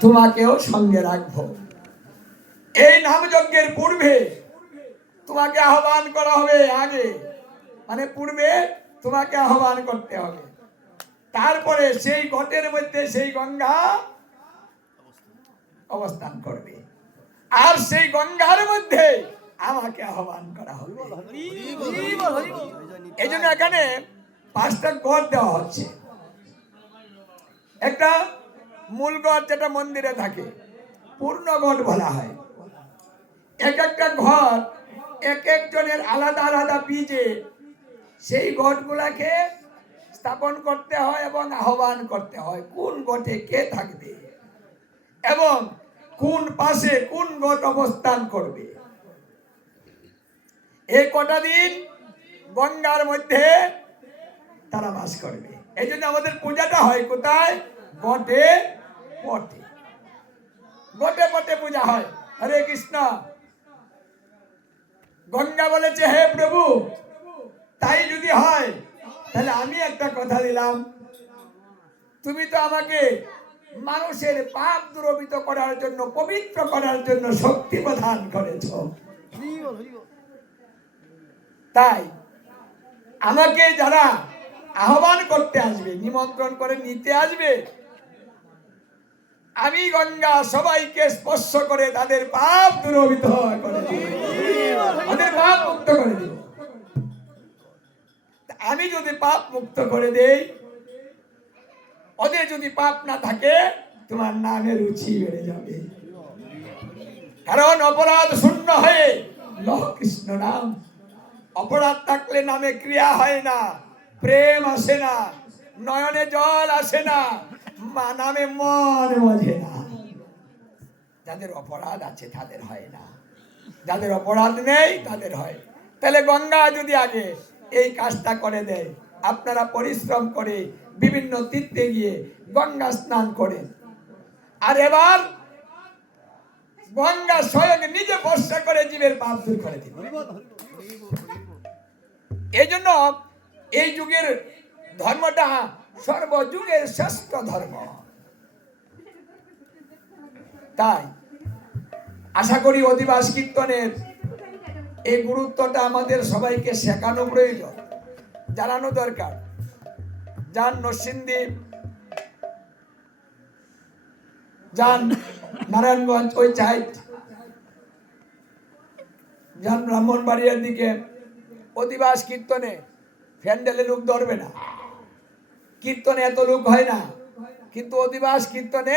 তোমাকেও সঙ্গে রাখব। এই নামযজ্ঞের পূর্বে তোমাকে আহ্বান করা হবে আগে। মানে পূর্বে তোমাকে আহ্বান করতে হবে। তারপরে সেই ঘটের মধ্যে সেই গঙ্গা অবস্থান করবে। আর সেই গঙ্গার মধ্যে আমাকে আহ্বান করা হবে। এই জন্য এখানে পাঁচটা গড় দেওয়া হচ্ছে। একটা মূল গড় যেটা মন্দিরে থাকে, পূর্ণ ঘট বলা হয়। এক একটা ঘর এক একজনের আলাদা আলাদা বীজে সেই গঠগুলাকে স্থাপন করতে হয় এবং আহ্বান করতে হয় কোন গঠে কে থাকবে এবং কোন পাশে কোন গঠ অবস্থান করবে। এই কটা দিন গঙ্গার মধ্যে তারা বাস করবে। এই জন্য আমাদের পূজাটা হয় কোথায়? গটে পটে গটে পটে পূজা হয়। হরে কৃষ্ণ। গঙ্গা বলেছে, হে প্রভু, তাই যদি হয়, তাহলে আমি একটা কথা দিলাম। তুমি তো আমাকে মানুষের পাপ দুরবিত করার জন্য, পবিত্র করার জন্য শক্তি প্রদান করেছ। তাই আমাকে যারা আহ্বান করতে আসবে, নিমন্ত্রণ করে নিতে আসবে আমি গঙ্গা সবাইকে স্পর্শ করে তাদের পাপ দূরবিত করে আমি যদি পাপ মুক্ত করে দেই, ওদের যদি পাপ না থাকে, তোমার নামের রুচি বেড়ে যাবে। কারণ অপরাধ শূন্য হয়ে লহ কৃষ্ণ নাম। অপরাধ থাকলে নামে ক্রিয়া হয় না, প্রেম আসে না, নয়নে জল আসে না। নামে মন বোঝে না। যাদের অপরাধ আছে তাদের হয় না। যাদের অপরাধ নেই তাদের হয়। তাহলে গঙ্গা যদি আগে এই কাজটা করে দেয় আপনারা পরিশ্রম করে বিভিন্ন তীর্থে গিয়ে গঙ্গা স্নান করেন। আর এবার গঙ্গা স্বয়ং নিজে বর্ষা করে জীবের পাপ দূর করে দিবে এই জন্য এই যুগের ধর্মটা সর্বযুগের শ্রেষ্ঠ ধর্ম। তাই, আশা করি অধিবাস কীর্তনের এই গুরুত্বটা আমাদের সবাইকে শেখানো প্রয়োজন, জানানো দরকার। যান নরসিংদীপ, যান নারায়ণগঞ্জ ওই সাইড যান ব্রাহ্মণবাড়িয়ার দিকে। অধিবাস কীর্তনে ফ্যান্ডেলে লোক ধরবে না। কীর্তনে এত লোক হয় না। কিন্তু অধিবাস কীর্তনে